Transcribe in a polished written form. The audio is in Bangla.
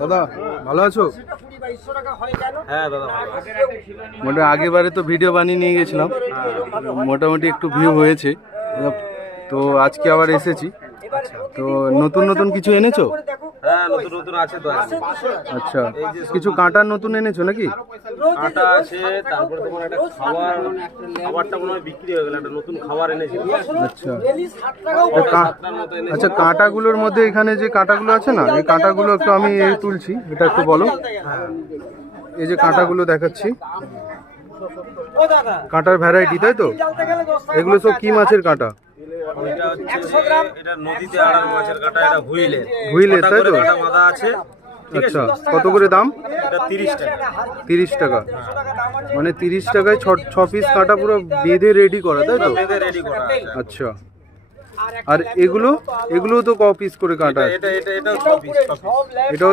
দাদা ভালো আছো? হ্যাঁ দাদা মোটামুটি আগেবারে তো ভিডিও বানিয়ে নিয়ে গেছিলাম, মোটামুটি একটু ভিউ হয়েছে, তো আজকে আবার এসেছি। তো নতুন নতুন কিছু এনেছো? হ্যাঁ নতুন নতুন আছে তো। আচ্ছা, কিছু কাঁটার নতুন এনেছো নাকি? আটা আছে, তারপরে তোমার একটা খাবারটা মনে হয় বিক্রি হয়ে গেল, একটা নতুন খাবার এনেছি। আচ্ছা আচ্ছা, কাঁটাগুলোর মধ্যে এখানে যে কাঁটাগুলো আছে না, এই কাঁটাগুলো একটু আমি তুলছি, এটা একটু বলো। এই যে কাঁটাগুলো দেখাচ্ছি, কাঁটার ভ্যারাইটি, তাই তো? এগুলো সব কি মাছের কাঁটা? এটা হচ্ছে এটা নদীতে আড়ার মাছের কাঁটা, এটা হুইলের, তাই তো? কাঁটা বাঁধা আছে। আচ্ছা, কত করে দাম? এটা 30 টাকা। 30 টাকা, মানে 30 টাকায় 6 পিস কাঁটা পুরো বেঁধে রেডি করা, তাই তো? বেঁধে রেডি করা আছে। আচ্ছা, আর এগুলো তো ক পিস করে কাঁটা? এটাও 6 পিস। এটাও